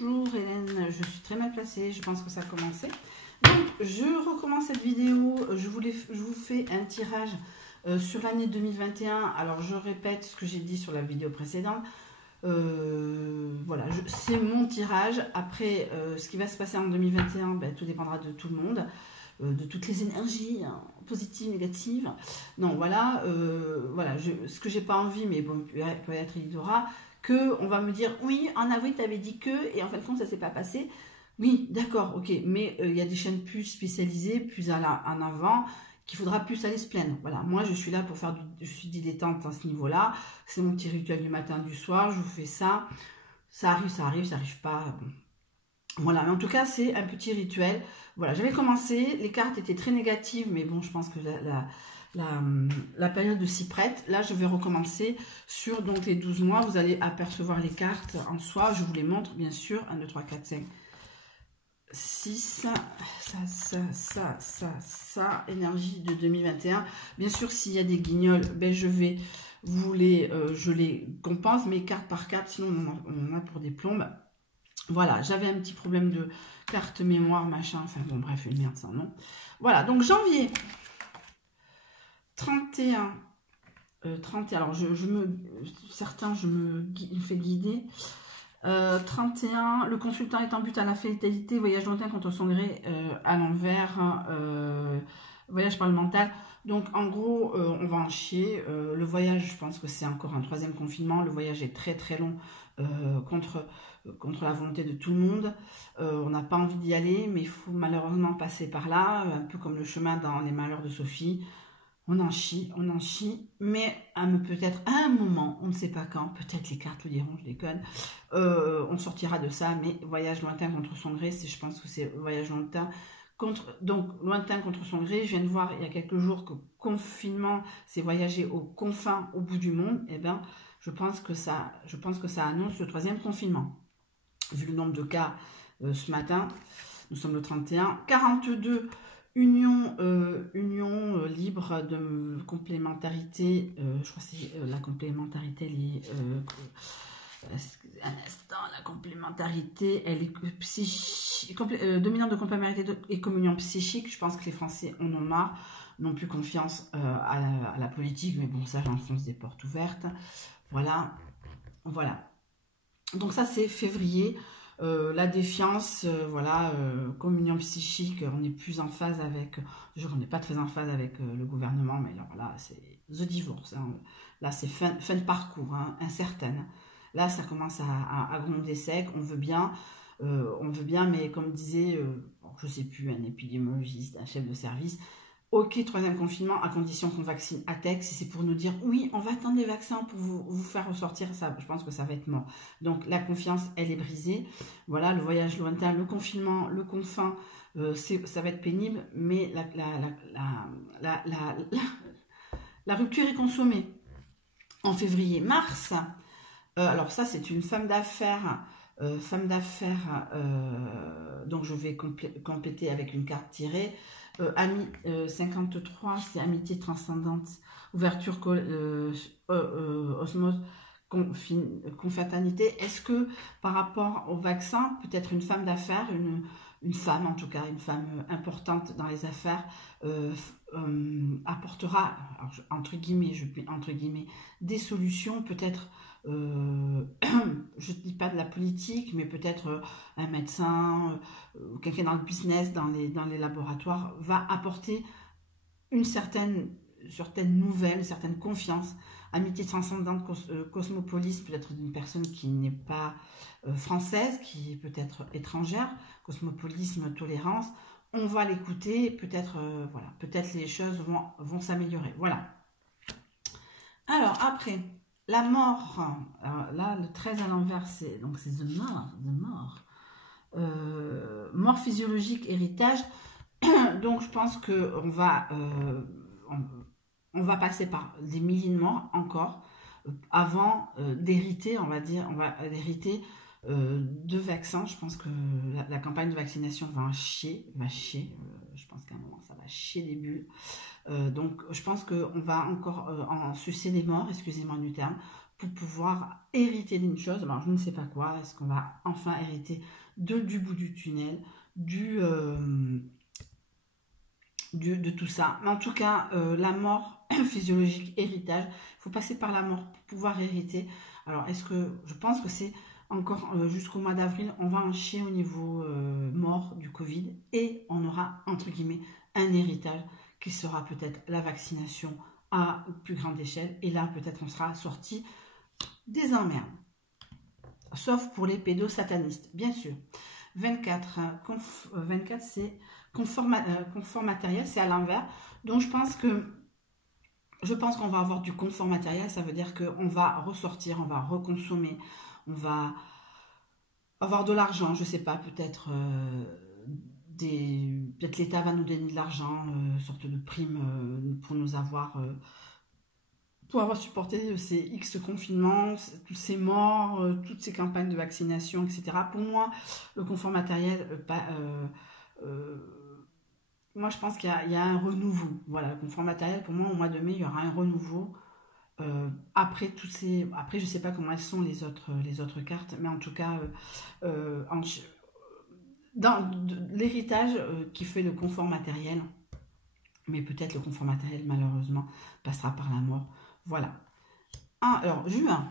Bonjour Hélène, je suis très mal placée, je pense que ça a commencé. Donc je recommence cette vidéo, je vous fais un tirage sur l'année 2021. Alors je répète ce que j'ai dit sur la vidéo précédente. Voilà, c'est mon tirage. Après, ce qui va se passer en 2021, ben, tout dépendra de tout le monde, de toutes les énergies hein, positives, négatives. Non, voilà, voilà ce que j'ai pas envie, mais bon, peut-être il y aura, que on va me dire, oui, en avril, tu avais dit que, et en fin de compte, ça s'est pas passé. Oui, d'accord, ok, mais il y a des chaînes plus spécialisées, plus en avant, qu'il faudra plus aller se plaindre. Voilà, moi je suis là pour faire je suis dilettante à ce niveau-là. C'est mon petit rituel du matin, du soir, je vous fais ça. Ça arrive, ça arrive, ça arrive pas. Bon. Voilà, mais en tout cas, c'est un petit rituel. Voilà, j'avais commencé, les cartes étaient très négatives, mais bon, je pense que la période s'y prête. Là, je vais recommencer sur donc les 12 mois. Vous allez apercevoir les cartes en soi. Je vous les montre, bien sûr. 1, 2, 3, 4, 5, 6, ça, énergie de 2021. Bien sûr, s'il y a des guignols, ben, je les compense, mais carte par carte, sinon on en a pour des plombes. Voilà, j'avais un petit problème de carte mémoire, machin, enfin bon, bref, une merde sans nom. Voilà, donc janvier 31, alors certains, je me fais guider. 31, le consultant est en but à la fidélité, voyage lointain contre son gré à l'envers, voyage par le mental. Donc en gros, on va en chier. Le voyage, je pense que c'est encore un 3e confinement. Le voyage est très très long contre la volonté de tout le monde. On n'a pas envie d'y aller, mais il faut malheureusement passer par là, un peu comme le chemin dans Les Malheurs de Sophie. On en chie, mais peut-être à un moment, on ne sait pas quand, peut-être les cartes le diront, je déconne, on sortira de ça, mais voyage lointain contre son gré, je pense que c'est voyage lointain lointain contre son gré. Je viens de voir il y a quelques jours que confinement, c'est voyager aux confins, au bout du monde. Eh bien, je pense que ça annonce le 3e confinement. Vu le nombre de cas ce matin, nous sommes le 31, 42. Union libre de complémentarité, je crois que c'est la complémentarité, un instant, la complémentarité, elle est psychique, dominante de complémentarité et communion psychique. Je pense que les Français en ont marre, n'ont plus confiance à la politique, mais bon, ça j'enfonce des portes ouvertes. Voilà, voilà. Donc ça c'est février. La défiance, voilà, communion psychique, on est plus en phase avec, on n'est pas très en phase avec le gouvernement, mais alors là, c'est the divorce, hein. Là c'est fin de parcours, hein, incertaine. Là ça commence à gronder sec, on veut bien, mais comme disait, je sais plus, un épidémiologiste, un chef de service, ok, 3e confinement, à condition qu'on vaccine à texte. Si c'est pour nous dire, oui, on va attendre les vaccins pour vous faire ressortir, ça, je pense que ça va être mort. Donc, la confiance, elle est brisée. Voilà, le voyage lointain, le confinement, le confin, ça va être pénible, mais la rupture est consommée. En février, mars, alors ça, c'est une femme d'affaires, donc je vais compléter avec une carte tirée. 53, c'est amitié transcendante, ouverture, osmose, confraternité. Est-ce que par rapport au vaccin, peut-être une femme d'affaires, une femme en tout cas, une femme importante dans les affaires, apportera, alors, entre guillemets, des solutions, peut-être, je ne dis pas de la politique, mais peut-être un médecin, quelqu'un dans le business, dans les laboratoires, va apporter une certaine nouvelle, une certaine confiance, amitié transcendante, cosmopolis, peut-être d'une personne qui n'est pas française, qui est peut-être étrangère, cosmopolisme, tolérance. On va l'écouter, peut-être voilà, peut-être les choses vont s'améliorer. Voilà. Alors après, la mort, alors là le 13 à l'envers, c'est the mort. Mort physiologique, héritage. Donc je pense que on va passer par des milliers de morts encore avant d'hériter, on va hériter de vaccins. Je pense que la campagne de vaccination va chier. Je pense qu'à un moment ça va chier des bulles. Donc je pense qu'on va encore en sucer des morts, excusez-moi du terme, pour pouvoir hériter d'une chose. Alors, je ne sais pas quoi. Est-ce qu'on va enfin hériter du bout du tunnel, de tout ça. Mais en tout cas, la mort physiologique, héritage, il faut passer par la mort pour pouvoir hériter. Alors, je pense que c'est encore jusqu'au mois d'avril, on va en chier au niveau mort du Covid et on aura, entre guillemets, un héritage qui sera peut-être la vaccination à plus grande échelle. Et là, peut-être on sera sorti des emmerdes. Sauf pour les pédosatanistes, bien sûr. 24, 24 c'est confort matériel, c'est à l'envers. Donc je pense qu'on va avoir du confort matériel, ça veut dire qu'on va ressortir, on va reconsommer, on va avoir de l'argent, je sais pas, peut-être peut-être l'État va nous donner de l'argent, sorte de prime pour nous avoir pour avoir supporté ces X confinements, tous ces morts, toutes ces campagnes de vaccination, etc. Pour moi, le confort matériel, moi je pense qu'il y a un renouveau. Voilà, le confort matériel, pour moi, au mois de mai, il y aura un renouveau. Après, je ne sais pas comment elles sont les autres cartes, mais en tout cas, dans l'héritage qui fait le confort matériel, mais peut-être le confort matériel, malheureusement, passera par la mort. Voilà. Alors, juin.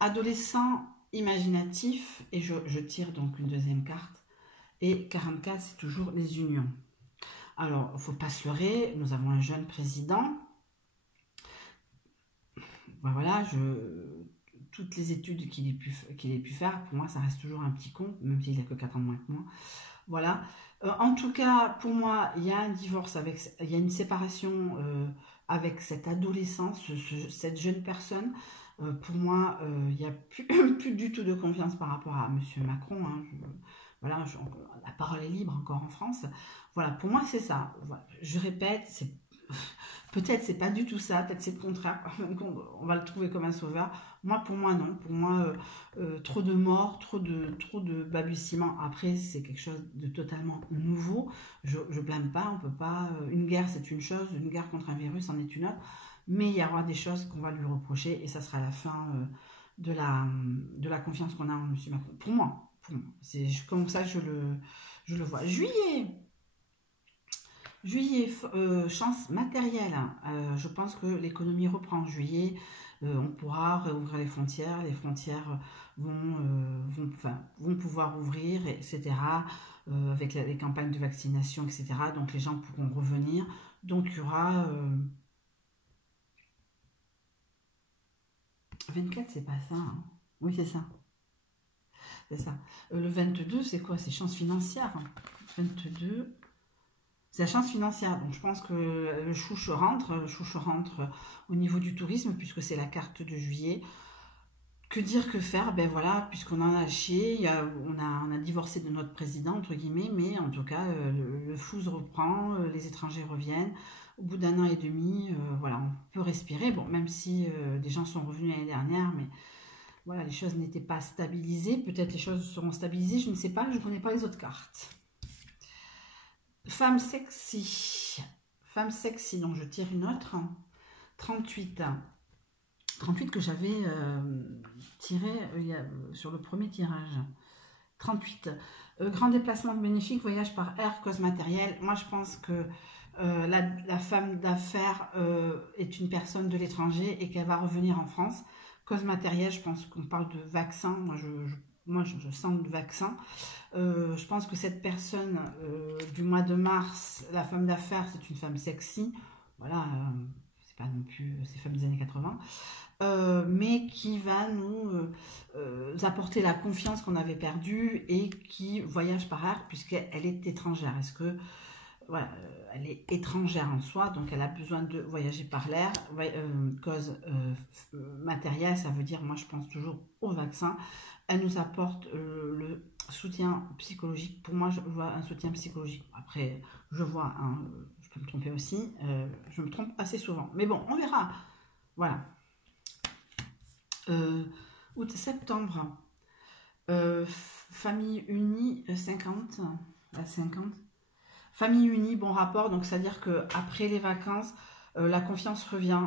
Adolescent imaginatif, et je tire donc une deuxième carte. Et 44, c'est toujours les unions. Alors, il ne faut pas se leurrer, nous avons un jeune président. Voilà, toutes les études qu'il ait pu faire, pour moi, ça reste toujours un petit con, même s'il n'a que 4 ans de moins que moi. Voilà. En tout cas, pour moi, il y a un divorce, il y a une séparation avec cet adolescent, cette jeune personne. Pour moi, il n'y a plus du tout de confiance par rapport à M. Macron. Hein. Voilà, la parole est libre encore en France. Voilà, pour moi, c'est ça. Voilà. Je répète, peut-être c'est pas du tout ça, peut-être c'est le contraire. On va le trouver comme un sauveur. Moi, pour moi, non. Pour moi, trop de morts, trop de balbutiements. Après, c'est quelque chose de totalement nouveau. Je blâme pas, on peut pas. Une guerre, c'est une chose, une guerre contre un virus en est une autre. Mais il y aura des choses qu'on va lui reprocher et ça sera la fin de la confiance qu'on a en M. Macron. Pour moi. C'est comme ça que je le vois. Juillet, chance matérielle. Je pense que l'économie reprend en juillet. On pourra réouvrir les frontières. Les frontières vont pouvoir ouvrir, etc. Avec les campagnes de vaccination, etc. Donc les gens pourront revenir. Donc il y aura... 24, c'est pas ça. Hein. Oui, c'est ça. C'est ça. Le 22, c'est quoi? C'est chance financière. 22, c'est la chance financière. Donc, je pense que le chouche rentre. Le chouche rentre au niveau du tourisme, puisque c'est la carte de juillet. Que dire, que faire? Ben voilà, puisqu'on en a chié, on a divorcé de notre président, entre guillemets, mais en tout cas, le flouze reprend, les étrangers reviennent. Au bout d'un an et demi, voilà, on peut respirer. Bon, même si des gens sont revenus l'année dernière, mais... Voilà, les choses n'étaient pas stabilisées. Peut-être les choses seront stabilisées, je ne sais pas, je ne connais pas les autres cartes. Femme sexy. Femme sexy, donc je tire une autre. 38. 38 que j'avais tiré sur le premier tirage. 38. Grand déplacement bénéfique, voyage par air, cause matérielle. Moi, je pense que la femme d'affaires est une personne de l'étranger et qu'elle va revenir en France. Cause matérielle, je pense qu'on parle de vaccin. Moi, je sens le vaccin. Je pense que cette personne du mois de mars, la femme d'affaires, c'est une femme sexy. Voilà, c'est pas non plus ces femmes des années 80. Mais qui va nous apporter la confiance qu'on avait perdue et qui voyage par air puisqu'elle est étrangère. Est-ce que... Voilà, elle est étrangère en soi, donc elle a besoin de voyager par l'air. Cause matérielle, ça veut dire, moi je pense toujours au vaccin. Elle nous apporte le soutien psychologique. Pour moi, je vois un soutien psychologique. Après, je vois, je peux me tromper aussi, je me trompe assez souvent. Mais bon, on verra. Voilà. Août-septembre. Famille unie, 50. La 50. Famille unie, bon rapport, donc c'est-à-dire qu'après les vacances, La confiance revient,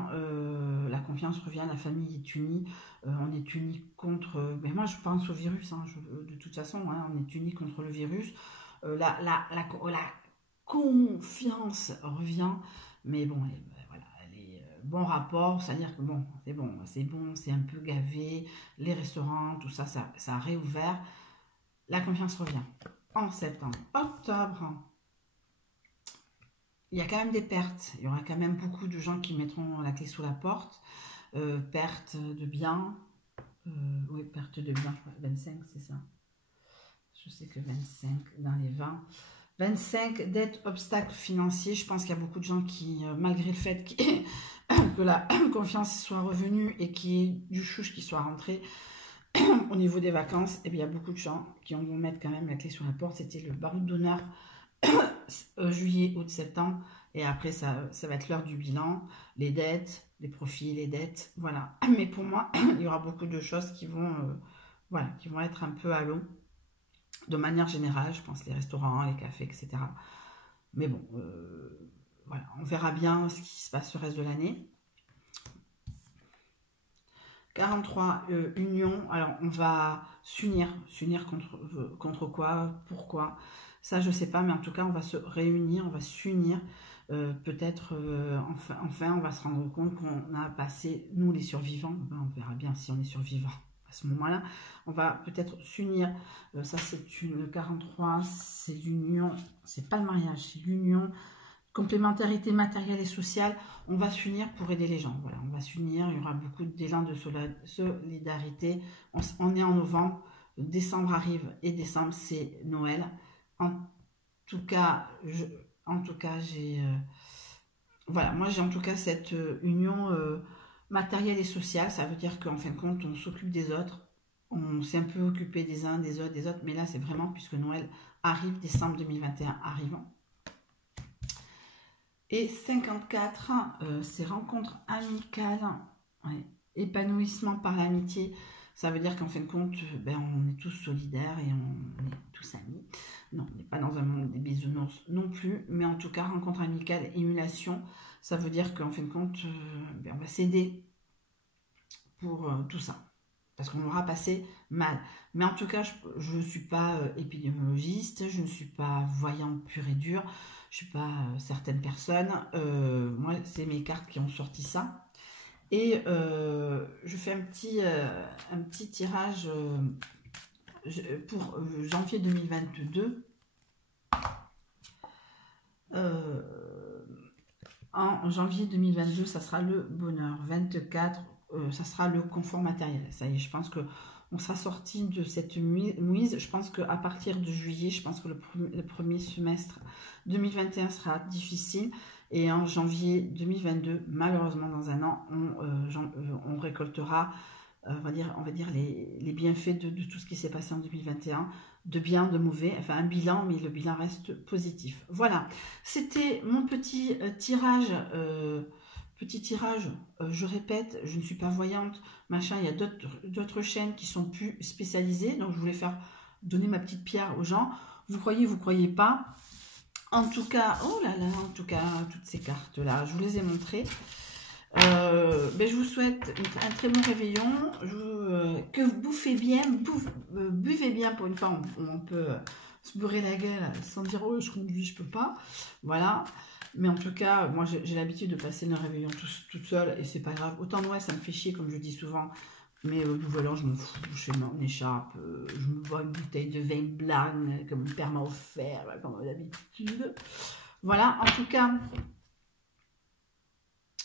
la famille est unie, on est unis contre, ben moi je pense au virus, hein, de toute façon, hein, on est unis contre le virus, la confiance revient, mais bon, voilà, bon rapport, c'est-à-dire que bon, c'est un peu gavé, les restaurants, tout ça, ça a réouvert, la confiance revient. En septembre, octobre, il y a quand même des pertes. Il y aura quand même beaucoup de gens qui mettront la clé sous la porte. Perte de biens. Oui, perte de biens, je crois. 25, c'est ça. Je sais que 25 dans les 20. 25, dettes, obstacles financiers. Je pense qu'il y a beaucoup de gens qui, malgré le fait que la confiance soit revenue et qu'il y ait du chouche qui soit rentré au niveau des vacances, eh bien, il y a beaucoup de gens qui vont mettre quand même la clé sous la porte. C'était le baroud d'honneur. Juillet, août, septembre, et après ça va être l'heure du bilan, les dettes, les profits, les dettes, voilà. Mais pour moi, il y aura beaucoup de choses qui vont, voilà, qui vont être un peu à l'eau, de manière générale, je pense les restaurants, les cafés, etc. Mais bon, voilà, on verra bien ce qui se passe le reste de l'année. 43, union, alors on va s'unir contre quoi, pourquoi, ça je sais pas, mais en tout cas on va se réunir, on va s'unir, peut-être enfin on va se rendre compte qu'on a passé, nous les survivants, on verra bien si on est survivant à ce moment-là, on va peut-être s'unir, ça c'est une 43, c'est l'union, c'est pas le mariage, c'est l'union, complémentarité matérielle et sociale, on va s'unir pour aider les gens. Voilà, on va s'unir, il y aura beaucoup d'élan de solidarité. On est en novembre, décembre arrive et décembre c'est Noël. En tout cas, j'ai voilà, moi j'ai en tout cas cette union matérielle et sociale. Ça veut dire qu'en fin de compte, on s'occupe des autres. On s'est un peu occupé des uns, des autres, mais là c'est vraiment puisque Noël arrive, décembre 2021 arrivant. Et 54, c'est rencontre amicale, ouais, épanouissement par l'amitié. Ça veut dire qu'en fin de compte, ben, on est tous solidaires et on est tous amis. Non, on n'est pas dans un monde des bisounours non plus, mais en tout cas, rencontre amicale, émulation, ça veut dire qu'en fin de compte, ben, on va s'aider pour tout ça. Parce qu'on aura passé mal. Mais en tout cas, je ne suis pas épidémiologiste, je ne suis pas voyante pure et dure, je ne suis pas certaines personnes. Moi, c'est mes cartes qui ont sorti ça. Et je fais un petit tirage pour janvier 2022. En janvier 2022, ça sera le bonheur. 24, ça sera le confort matériel. Ça y est, je pense que on sera sorti de cette mouise. Je pense qu'à partir de juillet, je pense que le premier semestre 2021 sera difficile. Et en janvier 2022, malheureusement dans un an, on récoltera, on va dire les bienfaits de tout ce qui s'est passé en 2021, de bien, de mauvais, enfin un bilan, mais le bilan reste positif. Voilà, c'était mon petit tirage. Je répète, je ne suis pas voyante, machin, il y a d'autres chaînes qui sont plus spécialisées, donc je voulais donner ma petite pierre aux gens. Vous croyez pas. En tout cas, oh là là, en tout cas, toutes ces cartes-là, je vous les ai montrées. Je vous souhaite un très bon réveillon, que vous bouffez bien, buvez bien pour une fois, on peut se bourrer la gueule sans dire « Oh, je conduis, je peux pas ». Voilà. Mais en tout cas, moi j'ai l'habitude de passer le réveillon toute seule et c'est pas grave. Autant Noël, ça me fait chier comme je dis souvent, mais Nouvel An, je m'en fous, je fais mon écharpe, je me bois une bouteille de vin blanc comme mon père m'a offert, comme d'habitude. Voilà, en tout cas,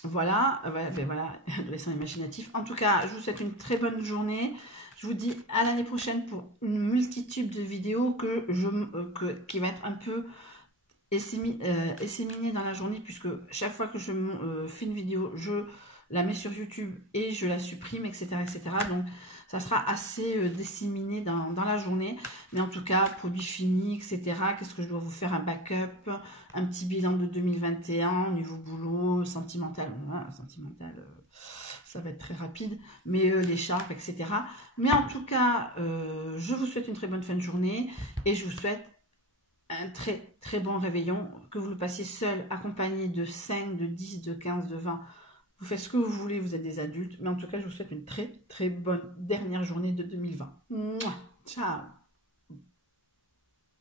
voilà, adolescent imaginatif. En tout cas, je vous souhaite une très bonne journée. Je vous dis à l'année prochaine pour une multitude de vidéos qui va être un peu essayminée dans la journée, puisque chaque fois que je fais une vidéo, je la mets sur YouTube et je la supprime, etc. Donc, ça sera assez disséminé dans la journée. Mais en tout cas, produit fini, etc. Qu'est-ce que je dois vous faire? Un backup, un petit bilan de 2021 au niveau boulot, sentimental. Voilà, sentimental, ça va être très rapide. Mais l'écharpe, etc. Mais en tout cas, je vous souhaite une très bonne fin de journée et je vous souhaite un très très bon réveillon, que vous le passiez seul, accompagné de 5, de 10, de 15, de 20. Vous faites ce que vous voulez, vous êtes des adultes. Mais en tout cas, je vous souhaite une très très bonne dernière journée de 2020. Mouah. Ciao.